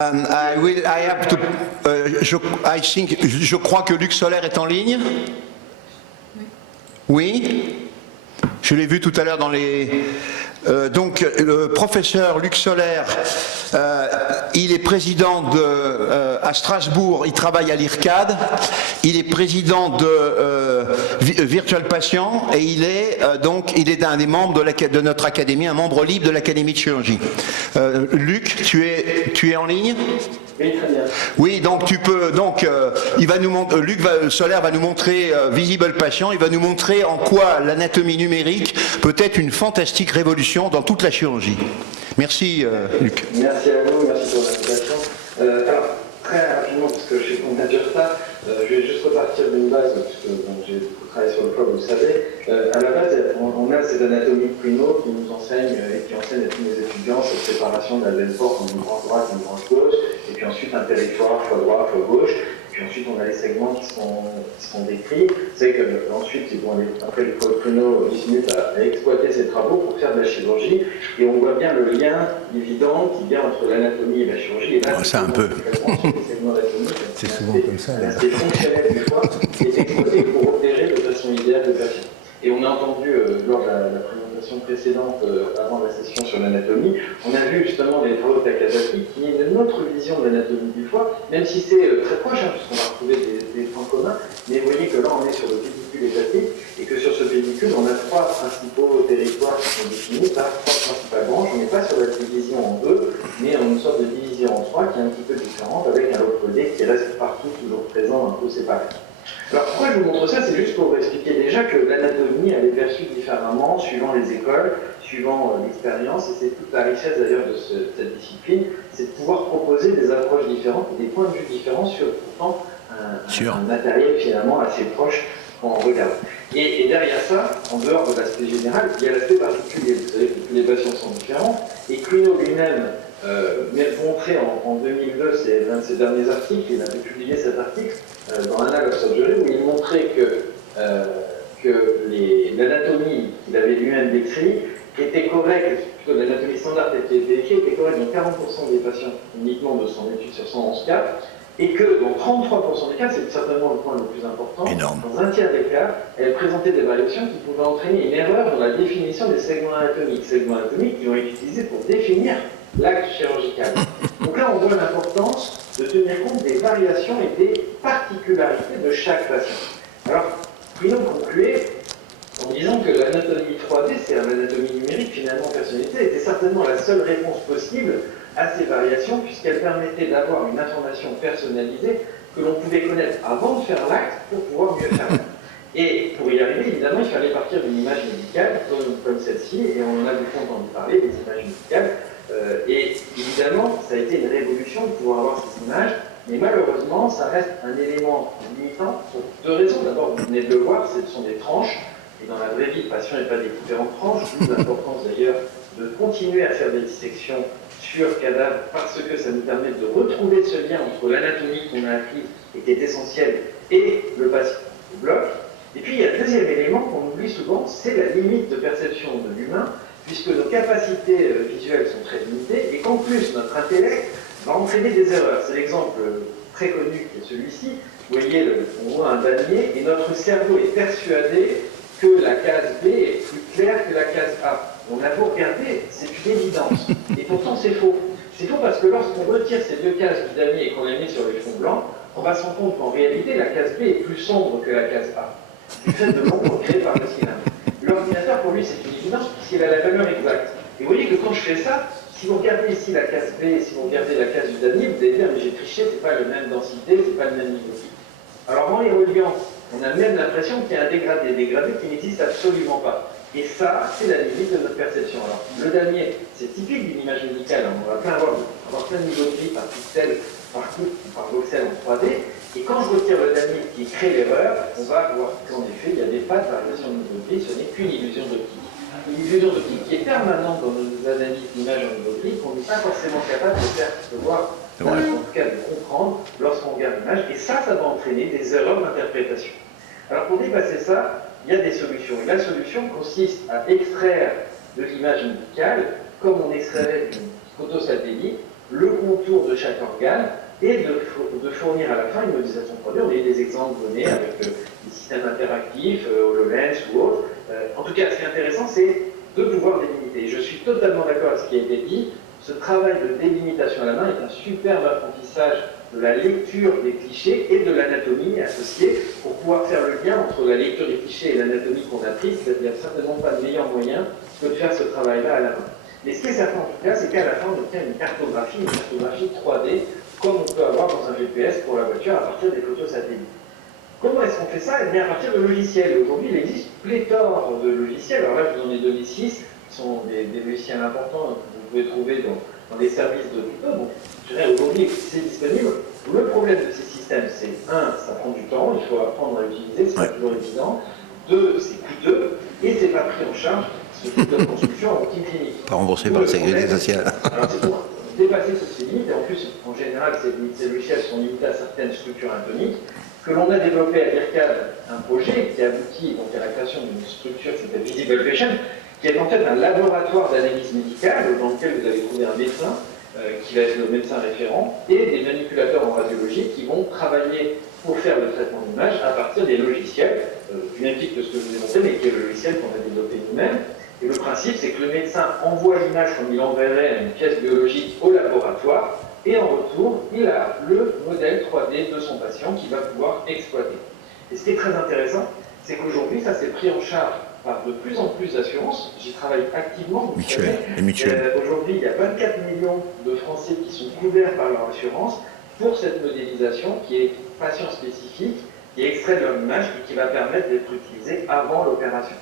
Je crois que Luc Solaire est en ligne. Oui. Je l'ai vu tout à l'heure dans les... donc, le professeur Luc Solaire, il est président à Strasbourg, il travaille à l'IRCAD, il est président de Virtual Patient et il est un des membres de notre académie, un membre libre de l'Académie de chirurgie. Luc, tu es en ligne ? Oui, très bien. Oui, donc tu peux. Donc, Luc Solaire va nous montrer Visible Patient. Il va nous montrer en quoi l'anatomie numérique peut être une fantastique révolution dans toute la chirurgie. Merci, Luc. Merci à vous, merci pour l'invitation. Alors, très rapidement, parce que je sais qu'on a du retard, je vais juste repartir d'une base, parce que j'ai beaucoup travaillé sur le corps, vous le savez. À la base, on a cette anatomie de Pruno qui nous enseigne et qui enseigne à tous les étudiants cette séparation de la veine porte en une branche droite et une branche gauche, et puis ensuite un territoire, fois droit, fois gauche. Puis ensuite, on a les segments qui sont décrits. C'est qu'ensuite, ils vont aller, après le Pruno, 10 minutes à exploiter ces travaux pour faire de la chirurgie. Et on voit bien le lien évident qui vient entre l'anatomie et la chirurgie. Et là, c'est un peu. C'est souvent comme ça. L'aspect fonctionnel du foie qui est exploité pour opérer de façon idéale le patient. Et on a entendu lors de la présentation précédente, avant la session sur l'anatomie, on a vu justement les travaux de Takasaki qui est une autre vision de l'anatomie du foie, même si c'est très proche, puisqu'on va retrouver des points communs, mais vous voyez que là on est sur le pédicule hépatique, et que sur ce pédicule on a trois principaux territoires qui sont définis par trois principales branches. On n'est pas sur la division en deux, mais on a une sorte de division en trois qui est un petit peu différente, avec un lobe codé qui reste partout toujours présent, un peu séparé. Alors pourquoi je vous montre ça? C'est juste pour vous expliquer déjà que l'anatomie, elle est perçue différemment suivant les écoles, suivant l'expérience, et c'est toute la richesse d'ailleurs de cette discipline, c'est de pouvoir proposer des approches différentes et des points de vue différents sur pourtant un matériel finalement assez proche quand on regarde. Et derrière ça, en dehors de l'aspect général, il y a l'aspect particulier. Vous savez que tous les patients sont différents, et Quino lui-même montré en 2002, c'est l'un de ses derniers articles, il avait publié cet article dans Annals of Surgery, où il montrait que l'anatomie qu'il avait lui-même décrit était correcte, plutôt l'anatomie standard telle qu'elle était décrite, était correcte dans 40% des patients uniquement de son étude sur 111 cas, et que dans 33% des cas, c'est certainement le point le plus important, dans un tiers des cas, elle présentait des variations qui pouvaient entraîner une erreur dans la définition des segments anatomiques qui ont été utilisés pour définir l'acte chirurgical. Donc là, on voit l'importance de tenir compte des variations et des particularités de chaque patient. Alors, Quino concluait en disant que l'anatomie 3D, c'est-à-dire l'anatomie numérique finalement personnalisée, était certainement la seule réponse possible à ces variations, puisqu'elle permettait d'avoir une information personnalisée que l'on pouvait connaître avant de faire l'acte pour pouvoir mieux faire l'acte. Et pour y arriver, évidemment, il fallait partir d'une image médicale comme celle-ci, et on en a beaucoup entendu parler, des images médicales. Et évidemment, ça a été une révolution de pouvoir avoir ces images, mais malheureusement, ça reste un élément limitant pour deux raisons. D'abord, vous venez de le voir, ce sont des tranches, et dans la vraie vie, le patient n'est pas des différentes tranches, d'où l'importance d'ailleurs de continuer à faire des dissections sur cadavre, parce que ça nous permet de retrouver ce lien entre l'anatomie qu'on a appris et qui est essentielle, et le patient au bloc. Et puis, il y a le deuxième élément qu'on oublie souvent, c'est la limite de perception de l'humain, puisque nos capacités visuelles sont très limitées, et qu'en plus, notre intellect va entraîner des erreurs. C'est l'exemple très connu qui est celui-ci. Vous voyez, on voit un damier, et notre cerveau est persuadé que la case B est plus claire que la case A. On a beau regarder, c'est une évidence. Et pourtant, c'est faux. C'est faux parce que lorsqu'on retire ces deux cases du damier et qu'on les met sur les fonds blancs, on va se rendre compte qu'en réalité, la case B est plus sombre que la case A, du fait de l'ombre créée par le cylindre. L'ordinateur, pour lui, c'est une évidence puisqu'il a la valeur exacte. Et vous voyez que quand je fais ça, si vous regardez ici la case B, si vous regardez la case du damier, vous allez dire, mais j'ai triché, c'est pas la même densité, c'est pas le même niveau. Alors, en les reliant, on a même l'impression qu'il y a un dégradé qui n'existe absolument pas. Et ça, c'est la limite de notre perception. Alors, le damier, c'est typique d'une image médicale. On va avoir plein de niveaux de vie par pixel, par coupe, par voxel en 3D. Et quand je retire le damier qui crée l'erreur, on va voir qu'en effet, il n'y avait pas de variation de niveau de vie, ce n'est qu'une illusion d'optique. Une illusion d'optique qui est permanente dans nos analyses d'images en niveau de vie, qu'on n'est pas forcément capable de faire voir, en tout cas de comprendre lorsqu'on regarde l'image. Et ça va entraîner des erreurs d'interprétation. Alors pour dépasser ça, il y a des solutions. Et la solution consiste à extraire de l'image médicale, comme on extrait une photo satellite, le contour de chaque organe et de fournir à la fin une modélisation 3D. On a eu des exemples donnés avec des systèmes interactifs, HoloLens ou autres. En tout cas, ce qui est intéressant, c'est de pouvoir délimiter. Et je suis totalement d'accord avec ce qui a été dit. Ce travail de délimitation à la main est un superbe apprentissage de la lecture des clichés et de l'anatomie associée pour pouvoir faire le lien entre la lecture des clichés et l'anatomie qu'on a prise. Il n'y a certainement pas de meilleur moyen que de faire ce travail-là à la main. Mais ce qui est certain en tout cas, c'est qu'à la fin, on obtient une cartographie 3D, comme on peut avoir dans un GPS pour la voiture à partir des photos satellites. Comment est-ce qu'on fait ça? Eh bien, à partir de logiciels. Aujourd'hui, il existe pléthore de logiciels. Alors là, je vous en ai donné 6, qui sont des logiciels importants que vous pouvez trouver dans des services de tuto. Donc, je dirais, aujourd'hui, c'est disponible. Le problème de ces systèmes, c'est, un, ça prend du temps, il faut apprendre à l'utiliser, c'est pas toujours évident. Deux, c'est coûteux, et c'est pas pris en charge, ce type de construction en outil clinique. Pas remboursé par la sécurité sociale. Alors, c'est pour dépasser ces limites, et en plus, en général, ces logiciels sont limités à certaines structures anatomiques, que l'on a développé à l'IRCAD un projet qui aboutit donc à la création d'une structure qui s'appelle Visible Patient, qui est en fait un laboratoire d'analyse médicale dans lequel vous allez trouver un médecin qui va être le médecin référent et des manipulateurs en radiologie qui vont travailler pour faire le traitement d'image à partir des logiciels, du même type que ce que je vous ai montré, mais qui est le logiciel qu'on a développé nous-mêmes. Et le principe, c'est que le médecin envoie l'image comme il enverrait une pièce biologique au laboratoire, et en retour, il a le modèle 3D de son patient qu'il va pouvoir exploiter. Et ce qui est très intéressant, c'est qu'aujourd'hui, ça s'est pris en charge par de plus en plus d'assurances. J'y travaille activement. Les mutuelles. Aujourd'hui, il y a 24 millions de Français qui sont couverts par leur assurance pour cette modélisation qui est patient spécifique, qui est extrait de leur image et qui va permettre d'être utilisée avant l'opération.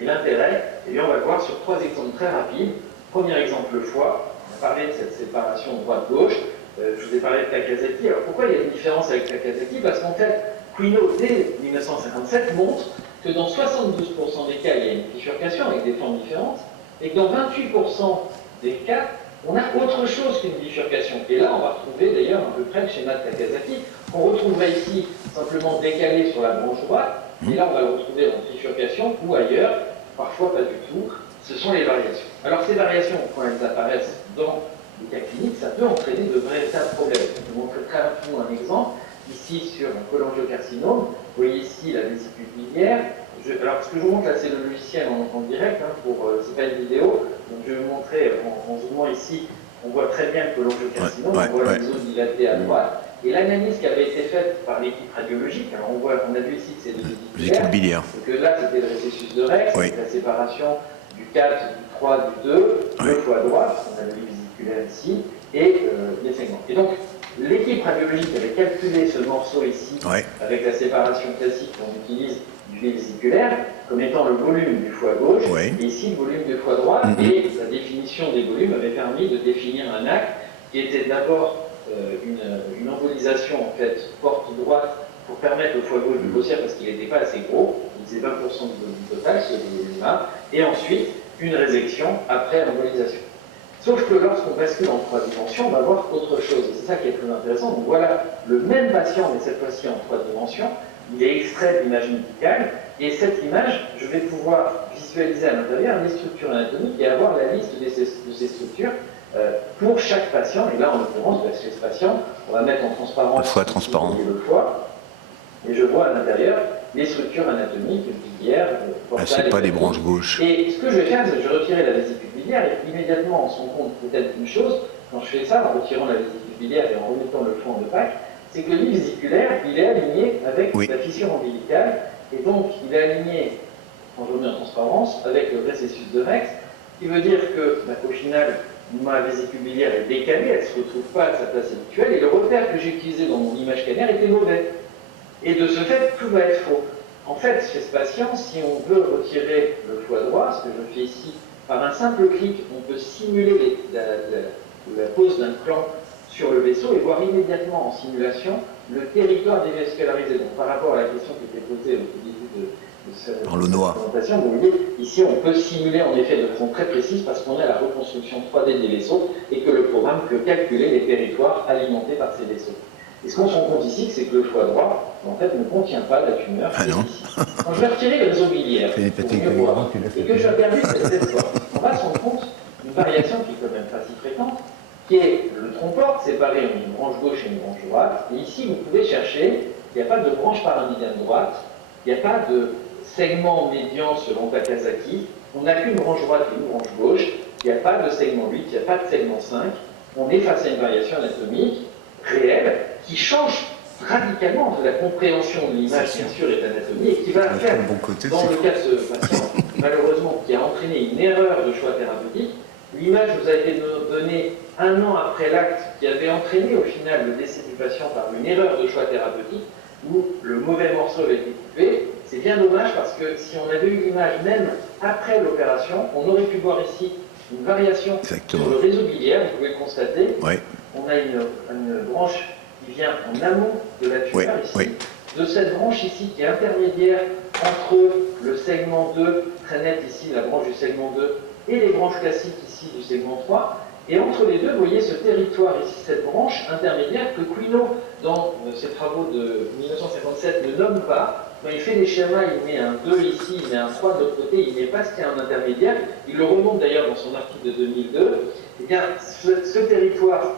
Et l'intérêt, eh bien, on va le voir sur 3 exemples très rapides. Premier exemple, le foie. On a parlé de cette séparation droite-gauche. Je vous ai parlé de Takasaki. Alors pourquoi il y a une différence avec Takasaki? Parce qu'en fait, Quino, dès 1957, montre que dans 72% des cas, il y a une bifurcation avec des formes différentes, et que dans 28% des cas, on a autre chose qu'une bifurcation. Et là, on va retrouver d'ailleurs à peu près le schéma de Takasaki, qu'on retrouverait ici simplement décalé sur la branche droite, et là, on va le retrouver en bifurcation ou ailleurs, parfois pas du tout. Ce sont les variations. Alors ces variations, quand elles apparaissent dans les cas cliniques, ça peut entraîner de véritables problèmes. Je vais vous montrer très rapidement un exemple. Ici, sur un cholangiocarcinome, vous voyez ici la vésicule biliaire. Alors, ce que je vous montre là, c'est le logiciel en direct, c'est pas une vidéo. Donc, je vais vous montrer en zoomant ici, on voit très bien le cholangiocarcinome, on voit les zones dilatées à droite. Et l'analyse qui avait été faite par l'équipe radiologique, alors on a vu ici que c'est des vésiculaires. Biliaire. Donc là, c'était le récessus de Rex, avec la séparation du 4, du 3, du 2, le foie droit, parce qu'on a le vésiculaire ici, et les segments. Et donc, l'équipe radiologique avait calculé ce morceau ici, avec la séparation classique qu'on utilise du vésiculaire, comme étant le volume du foie gauche, et ici le volume du foie droit, et la définition des volumes avait permis de définir un acte qui était d'abord une embolisation en fait porte droite pour permettre au foie gauche de grossir parce qu'il n'était pas assez gros, il faisait 20% du volume total, ce volume-là, et ensuite une résection après l'embolisation. Sauf que lorsqu'on bascule en 3 dimensions, on va voir autre chose, et c'est ça qui est plus intéressant. Donc voilà, le même patient, mais cette fois-ci en 3 dimensions, il est extrait de l'image médicale, et cette image, je vais pouvoir visualiser à l'intérieur les structures anatomiques et avoir la liste de ces structures pour chaque patient. Et là, en l'occurrence, chez ce patient, on va mettre en transparence le foie transparent. Le foie, et je vois à l'intérieur les structures anatomiques, biliaires, c'est pas des branches gauches. Et ce que je vais faire, c'est que je vais retirer la vésicule biliaire, et immédiatement, on se rend compte peut-être une chose, quand je fais ça, en retirant la vésicule biliaire et en remettant le foie en 2 packs, c'est que le lit vésiculaire, il est aligné avec la fissure ombilicale, et donc il est aligné, quand je remets en transparence, avec le récessus de Rex, qui veut dire que, au final, ma vésicule biliaire est décalée, elle ne se retrouve pas à sa place habituelle, et le repère que j'ai utilisé dans mon image scanner était mauvais. Et de ce fait, tout va être faux. En fait, chez ce patient, si on veut retirer le foie droit, ce que je fais ici, par un simple clic, on peut simuler la pose d'un clan sur le vaisseau et voir immédiatement en simulation le territoire dévascularisé. Donc par rapport à la question qui était posée au début de cette présentation, vous voyez, ici on peut simuler en effet de façon très précise parce qu'on a la reconstruction 3D des vaisseaux et que le programme peut calculer les territoires alimentés par ces vaisseaux. Et ce qu'on se rend compte ici, c'est que le foie droit, en fait, ne contient pas la tumeur. Quand je vais retirer le réseau biliaire, et que je regarde cette fois, on va se rendre compte d'une variation qui est quand même pas si fréquente, qui est le tronc-porte séparé en une branche gauche et une branche droite. Et ici, vous pouvez chercher, il n'y a pas de branche paramédiane droite, il n'y a pas de segment médian selon Takasaki, on n'a qu'une branche droite et une branche gauche, il n'y a pas de segment 8, il n'y a pas de segment 5, on est face à une variation anatomique réelle qui change radicalement de la compréhension de l'image, bien sûr, et de l'anatomie, et qui va faire, dans le cas de ce patient, malheureusement, qui a entraîné une erreur de choix thérapeutique. L'image vous a été donnée 1 an après l'acte qui avait entraîné au final le décès du patient par une erreur de choix thérapeutique, où le mauvais morceau avait été coupé. C'est bien dommage parce que si on avait eu l'image même après l'opération, on aurait pu voir ici une variation sur le réseau biliaire, vous pouvez le constater. Oui. On a une branche qui vient en amont de la tumeur ici, de cette branche ici qui est intermédiaire entre le segment 2, très net ici, la branche du segment 2, et les branches classiques ici du segment 3. Et entre les deux, vous voyez ce territoire ici, cette branche intermédiaire que Quino, dans ses travaux de 1957, ne nomme pas. Quand il fait des schémas, il met un 2 ici, il met un 3 de l'autre côté, il met pas ce qu'il y a en intermédiaire. Il le remonte d'ailleurs dans son article de 2002. Eh bien, ce territoire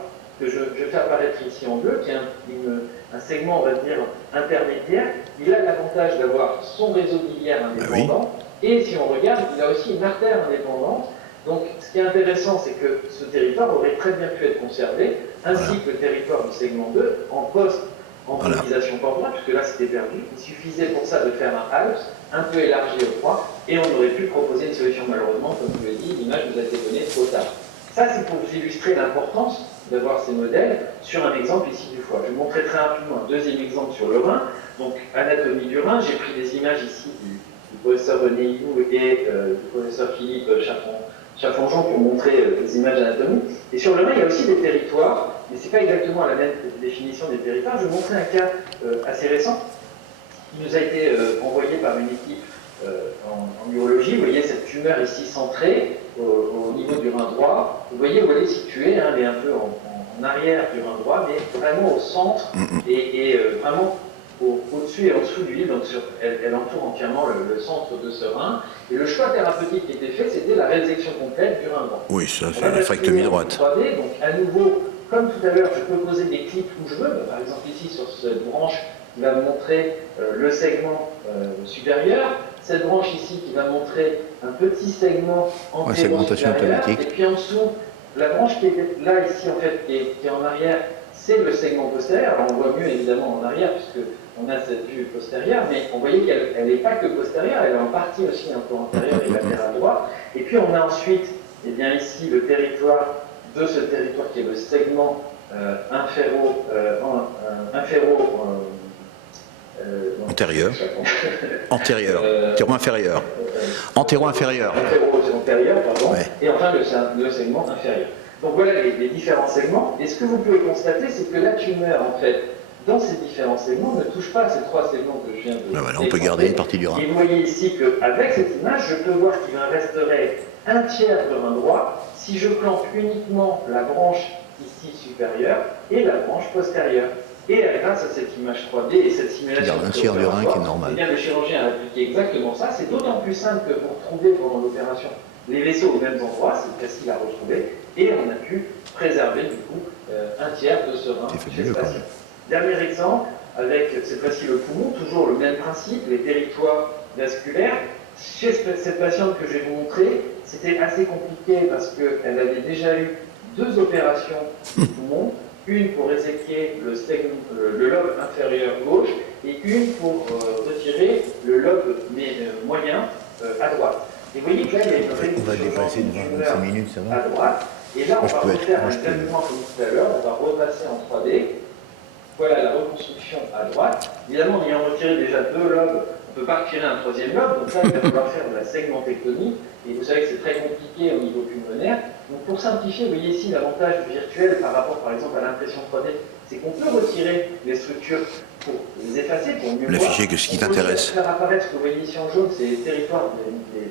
que je fais apparaître ici en bleu, qui est un segment, on va dire, intermédiaire, il a l'avantage d'avoir son réseau biliaire indépendant, et si on regarde, il a aussi une artère indépendante. Donc, ce qui est intéressant, c'est que ce territoire aurait très bien pu être conservé, ainsi que le territoire du segment 2, en post-embolisation temporaire, puisque là, c'était perdu. Il suffisait pour ça de faire un HALS, un peu élargi au froid, et on aurait pu proposer une solution. Malheureusement, comme je l'ai dit, l'image nous a été donnée trop tard. Ça, c'est pour vous illustrer l'importance d'avoir ces modèles sur un exemple ici du foie. Je vais vous montrer très rapidement un deuxième exemple sur le rein. Donc, anatomie du rein, j'ai pris des images ici du professeur René Higou et du professeur Philippe Chaffonjon pour montrer des images anatomiques. Et sur le rein, il y a aussi des territoires, mais ce n'est pas exactement la même définition des territoires. Je vais vous montrer un cas assez récent qui nous a été envoyé par une équipe en urologie. Vous voyez cette tumeur ici centrée au niveau du rein droit. Vous voyez où elle est située, hein, elle est un peu en arrière du rein droit, mais vraiment au centre et vraiment au-dessus et en dessous du livre. Donc elle entoure entièrement le centre de ce rein. Et le choix thérapeutique qui était fait, c'était la résection complète du rein droit. Oui, ça fait la fractomie droite. 3D, donc à nouveau, comme tout à l'heure, je peux poser des clips où je veux. Par exemple ici sur cette branche qui va me montrer le segment supérieur, cette branche ici qui va montrer un petit segment segmentation antéro-supérieur, automatique. et puis en dessous, la branche qui est là ici en fait, qui est en arrière, c'est le segment postérieur. Alors on voit mieux évidemment en arrière puisque on a cette vue postérieure, mais on voyait qu'elle n'est pas que postérieure, elle est en partie aussi un peu antérieure et latérale droite. Et puis on a ensuite, eh bien ici, le territoire de ce territoire qui est le segment antérieur. Antéro-inférieur. Antéro-inférieur. Antéro-antérieur, pardon. Ouais. Et enfin le segment inférieur. Donc voilà les différents segments. Et ce que vous pouvez constater, c'est que la tumeur, en fait, dans ces différents segments, ne touche pas à ces 3 segments que je viens de Voilà, on peut garder une partie du rein. Et vous voyez ici qu'avec cette image, je peux voir qu'il me resterait un tiers de rein droit si je plante uniquement la branche ici supérieure et la branche postérieure. Et grâce à cette image 3D et cette simulation... Il y a un tiers du rein qui est normal. Eh bien, le chirurgien a appliqué exactement ça. C'est d'autant plus simple que vous retrouvez pendant l'opération les vaisseaux aux mêmes endroits, c'est facile à retrouver, et on a pu préserver du coup un tiers de ce rein chez ce patient. Dernier exemple, avec cette fois-ci le poumon, toujours le même principe, les territoires vasculaires. Chez cette patiente que je vais vous montrer, c'était assez compliqué parce qu'elle avait déjà eu 2 opérations du poumon, une pour éséquer le lobe inférieur gauche et une pour retirer le lobe moyen à droite. Et vous voyez que là, il y a une réduction On va dépasser de 25 minutes, ça va. à droite. Et là, on va refaire exactement comme tout à l'heure, on va repasser en 3D. Voilà la reconstruction à droite. Évidemment, en ayant retiré déjà 2 lobes, on ne peut pas retirer un 3e lobe, donc là, il va falloir faire de la segmentectomie. Et vous savez que c'est très compliqué au niveau pulmonaire. Donc pour simplifier, vous voyez ici l'avantage du virtuel par rapport par exemple à l'impression 3D, c'est qu'on peut retirer les structures pour les effacer, pour mieux voir. L'afficher que ce qui t'intéresse. Faire apparaître ce que vous voyez ici en jaune, c'est les territoires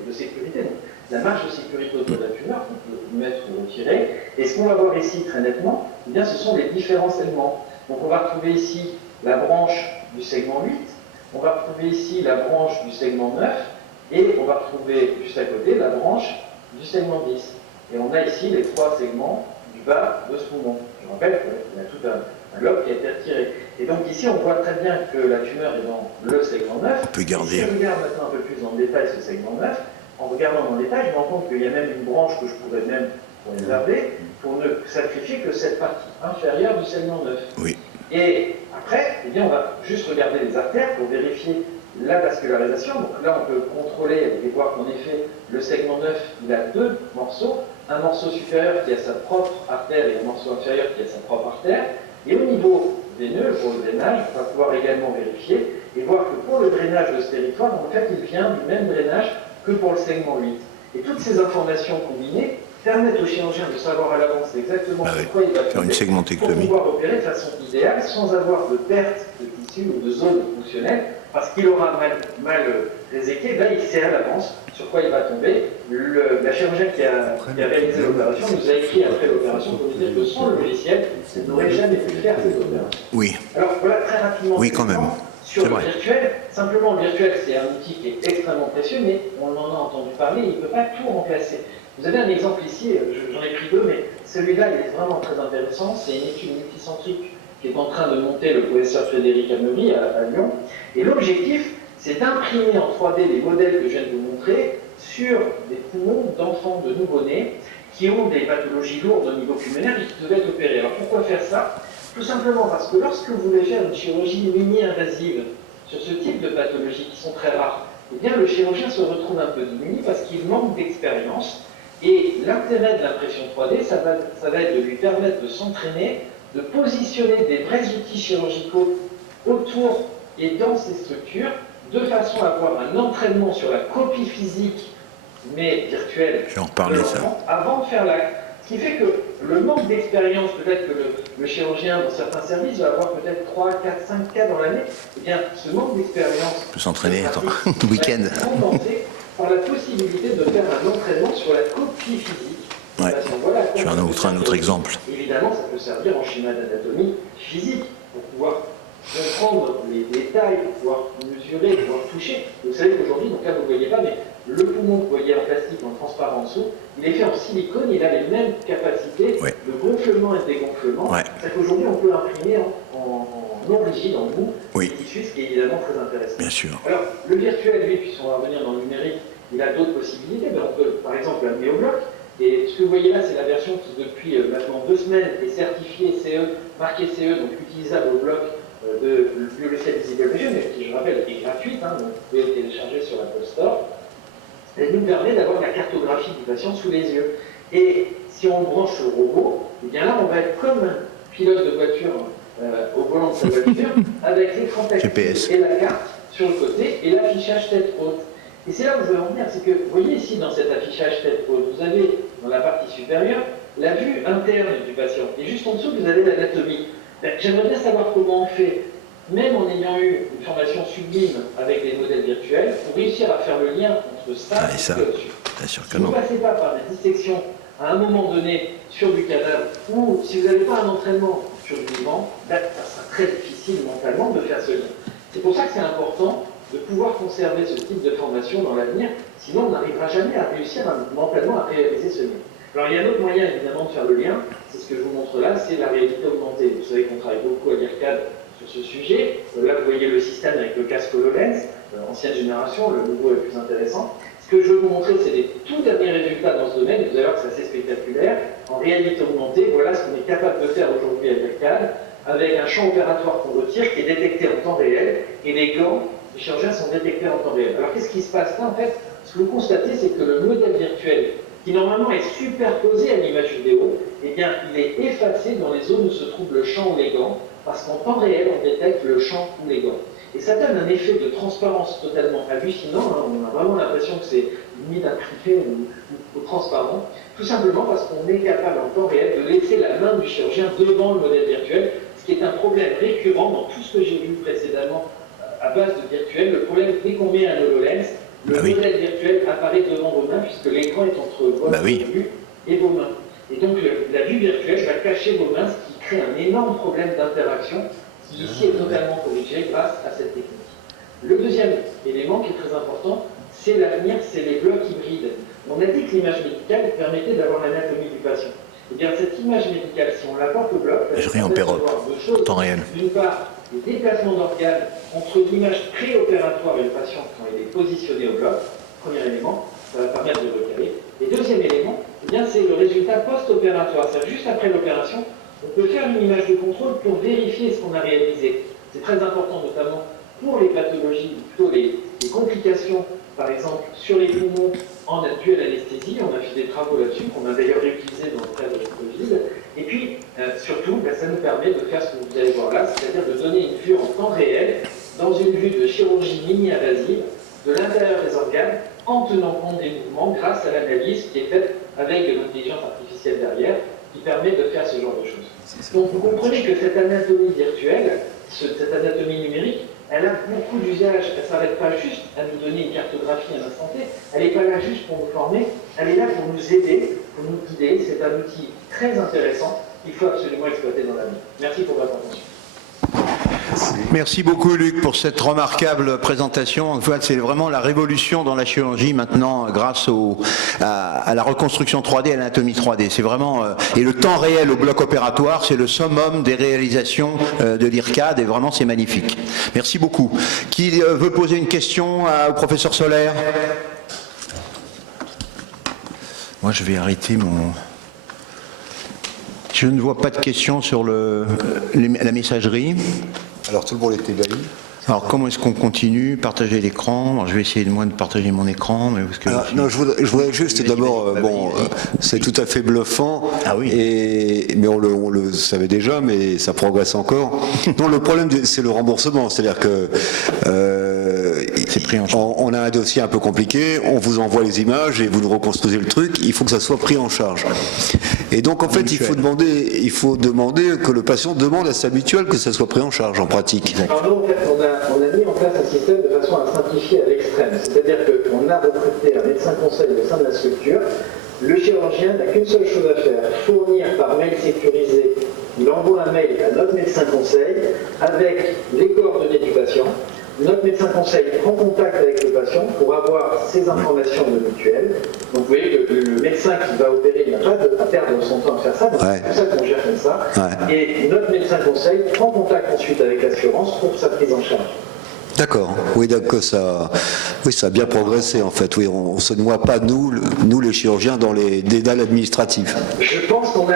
de sécurité. Donc, la marge de sécurité autour de la tumeur qu'on peut mettre ou retirer. Et ce qu'on va voir ici très nettement, eh bien, ce sont les différents segments. Donc on va retrouver ici la branche du segment 8, on va retrouver ici la branche du segment 9, et on va retrouver juste à côté la branche du segment 10. Et on a ici les 3 segments du bas de ce poumon. Je rappelle qu'il y a tout un lobe qui a été retiré. Et donc ici, on voit très bien que la tumeur est dans le segment 9. On peut garder. Si je regarde maintenant un peu plus dans le détail ce segment 9, en regardant dans le détail, je me rends compte qu'il y a même une branche que je pourrais même réserver pour ne sacrifier que cette partie inférieure du segment 9. Oui. Et après, eh bien, on va juste regarder les artères pour vérifier la vascularisation. Donc là, on peut contrôler et voir qu'en effet, le segment 9, il a deux morceaux. Un morceau supérieur qui a sa propre artère et un morceau inférieur qui a sa propre artère. Et au niveau veineux, pour le drainage, on va pouvoir également vérifier et voir que pour le drainage de ce territoire, en fait, il vient du même drainage que pour le segment 8. Et toutes ces informations combinées permettent au chirurgien de savoir à l'avance exactement sur quoi il va faire une segmentectomie. pour pouvoir opérer de façon idéale sans avoir de perte de tissu ou de zone fonctionnelle, parce qu'il aura mal réséqué, là il sait à l'avance sur quoi il va tomber. La chirurgienne qui a réalisé l'opération nous a écrit après l'opération pour nous dire que sans le logiciel, elle n'aurait jamais pu faire cette opération. Oui. Alors voilà très rapidement. Oui, quand même. Sur le virtuel, simplement le virtuel c'est un outil qui est extrêmement précieux, mais on en a entendu parler, il ne peut pas tout remplacer. Vous avez un exemple ici, j'en ai pris deux, mais celui-là il est vraiment très intéressant, c'est une étude multicentrique qui est en train de monter le professeur Frédéric Amery à Lyon, et l'objectif c'est d'imprimer en 3D les modèles que je viens de vous montrer sur des poumons d'enfants de nouveau-nés qui ont des pathologies lourdes au niveau pulmonaire et qui devaient être opérés. Alors pourquoi faire ça? Tout simplement parce que lorsque vous voulez faire une chirurgie mini-invasive sur ce type de pathologies qui sont très rares, eh bien le chirurgien se retrouve un peu démuni parce qu'il manque d'expérience. Et l'intérêt de l'impression 3D, ça va être de lui permettre de s'entraîner, de positionner des vrais outils chirurgicaux autour et dans ces structures, de façon à avoir un entraînement sur la copie physique, mais virtuelle, Je vais en reparler, ça. avant de faire l'acte. Ce qui fait que le manque d'expérience, peut-être que le chirurgien dans certains services va avoir peut-être 3, 4, 5 cas dans l'année, eh bien ce manque d'expérience peut s'entraîner le week-end. compensé par la possibilité de faire un entraînement sur la copie physique. Ouais. Je vais un autre exemple. Évidemment, ça peut servir en schéma d'anatomie physique pour pouvoir comprendre les détails, pour pouvoir mesurer, pour pouvoir toucher. Vous savez qu'aujourd'hui, donc là vous ne voyez pas, mais le poumon que vous voyez en plastique, en transparent en dessous, il est fait en silicone, il a les mêmes capacités de gonflement et de dégonflement. C'est-à-dire qu'aujourd'hui, on peut imprimer en non rigide, en mou, des tissus, ce qui est évidemment très intéressant. Bien sûr. Alors, le virtuel, lui, puisqu'on va revenir dans le numérique, il a d'autres possibilités. Mais on peut, par exemple, l'amener au bloc. Et ce que vous voyez là, c'est la version qui, depuis maintenant 2 semaines, est certifiée CE, marquée CE, donc utilisable au bloc de logiciel Visible Vision, mais qui, je rappelle, est gratuite, hein, donc vous pouvez le télécharger sur Apple Store. Elle nous permet d'avoir la cartographie du patient sous les yeux. Et si on branche le robot, eh bien là, on va être comme un pilote de voiture au volant de sa voiture, avec l'écran tactile et la carte sur le côté, et l'affichage tête haute. Et c'est là où je veux en venir, c'est que, vous voyez ici dans cet affichage tête haute, vous avez dans la partie supérieure la vue interne du patient. Et juste en dessous, vous avez l'anatomie. J'aimerais bien savoir comment on fait, même en ayant eu une formation sublime avec des modèles virtuels, pour réussir à faire le lien entre ça et ça. Bien sûr que si vous ne passez pas par des dissections à un moment donné sur du cadavre, ou si vous n'avez pas un entraînement sur du vivant, ça sera très difficile mentalement de faire ce lien. C'est pour ça que c'est important de pouvoir conserver ce type de formation dans l'avenir, sinon on n'arrivera jamais à réussir mentalement à réaliser ce lien. Alors il y a un autre moyen évidemment de faire le lien, c'est ce que je vous montre là, c'est la réalité augmentée. Vous savez qu'on travaille beaucoup à l'IRCAD sur ce sujet. Là vous voyez le système avec le casque HoloLens, ancienne génération, le nouveau est plus intéressant. Ce que je veux vous montrer, c'est les tout derniers résultats dans ce domaine, et vous allez voir que c'est assez spectaculaire. En réalité augmentée, voilà ce qu'on est capable de faire aujourd'hui à l'IRCAD, avec un champ opératoire qu'on retire qui est détecté en temps réel, et les gants, les chirurgiens sont détectés en temps réel. Alors qu'est-ce qui se passe là en fait? Ce que vous constatez, c'est que le modèle virtuel, qui normalement est superposé à l'image vidéo, eh bien il est effacé dans les zones où se trouve le champ ou les gants, parce qu'en temps réel, on détecte le champ ou les gants. Et ça donne un effet de transparence totalement hallucinant, hein. On a vraiment l'impression que c'est limite imprimé ou transparent, tout simplement parce qu'on est capable en temps réel de laisser la main du chirurgien devant le modèle virtuel, ce qui est un problème récurrent dans tout ce que j'ai vu précédemment à base de virtuel. Le problème, dès qu'on met un HoloLens, le modèle virtuel apparaît devant vos mains puisque l'écran est entre votre vue et vos mains. Et donc la vue virtuelle va cacher vos mains, ce qui crée un énorme problème d'interaction qui ici est totalement corrigé grâce à cette technique. Le deuxième élément qui est très important, c'est l'avenir, c'est les blocs hybrides. On a dit que l'image médicale permettait d'avoir l'anatomie du patient. Eh bien, cette image médicale, si on l'apporte au bloc, Je ris en pérope, en temps réel. D'une part, les déplacements d'organes entre l'image préopératoire et le patient quand il est positionné au bloc, premier élément, ça va permettre de recaler. Et deuxième élément, eh bien, c'est le résultat post-opératoire. C'est-à-dire juste après l'opération, on peut faire une image de contrôle pour vérifier ce qu'on a réalisé. C'est très important, notamment pour les pathologies, plutôt les complications, par exemple, sur les poumons en duel anesthésie. On a fait des travaux là-dessus, qu'on a d'ailleurs réutilisés dans le cadre du Covid. Et puis, surtout, ça nous permet de faire ce que vous allez voir là, c'est-à-dire de donner une vue en temps réel, dans une vue de chirurgie mini-invasive, de l'intérieur des organes, en tenant compte des mouvements grâce à l'analyse qui est faite avec de l'intelligence artificielle derrière, qui permet de faire ce genre de choses. Donc vous comprenez que cette anatomie virtuelle, cette anatomie numérique, elle a beaucoup d'usages. Elle ne s'arrête pas juste à nous donner une cartographie à l'instant T, elle n'est pas là juste pour nous former, elle est là pour nous aider, pour nous guider. C'est un outil très intéressant qu'il faut absolument exploiter dans la vie. Merci pour votre attention. Merci beaucoup Luc pour cette remarquable présentation. En fait, c'est vraiment la révolution dans la chirurgie maintenant grâce à la reconstruction 3D et à l'anatomie 3D. C'est vraiment et le temps réel au bloc opératoire, c'est le summum des réalisations de l'IRCAD et vraiment c'est magnifique. Merci beaucoup. Qui veut poser une question au professeur Solaire? Moi, je vais arrêter mon... Je ne vois pas de questions sur la messagerie. Alors tout le monde était valide. Alors comment est-ce qu'on continue? Partager l'écran. Alors, je vais essayer de partager mon écran. Mais parce que Non, je voudrais juste d'abord, c'est tout à fait bluffant. Ah oui. Mais on le savait déjà, mais ça progresse encore. Non, le problème c'est le remboursement, c'est-à-dire que c'est pris en charge. on a un dossier un peu compliqué, on vous envoie les images et vous nous reconstruisez le truc. Il faut que ça soit pris en charge. Et donc en fait, il faut demander que le patient demande à sa mutuelle que ça soit pris en charge en pratique. Alors nous, en fait, on a mis en place un système de façon à simplifier à l'extrême. C'est-à-dire qu'on a recruté un médecin conseil au sein de la structure. Le chirurgien n'a qu'une seule chose à faire, fournir par mail sécurisé. Il envoie un mail à notre médecin conseil avec les coordonnées du patient. Notre médecin conseil prend contact avec le patient pour avoir ces informations de mutuelle. Donc vous voyez que le médecin qui va opérer n'a pas à perdre son temps à faire ça, donc c'est pour ça qu'on gère comme ça. Ouais. Et notre médecin conseil prend contact ensuite avec l'assurance pour sa prise en charge. D'accord. Oui, d'accord, ça a bien progressé en fait. Oui, on ne se noie pas nous les chirurgiens dans les dédales administratifs. Je pense que vous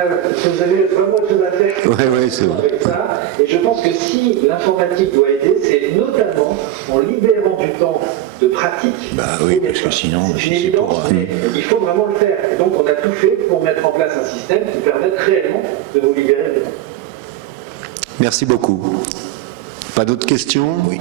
avez vraiment autre chose à faire. Oui, c'est vrai. Avec ça. Et je pense que si l'informatique doit aider, c'est notamment en libérant du temps de pratique. Bah oui, parce que sinon, c'est une évidence, mais il faut vraiment le faire. Et donc on a tout fait pour mettre en place un système qui permette réellement de vous libérer du temps. Merci beaucoup. Pas d'autres questions? Oui.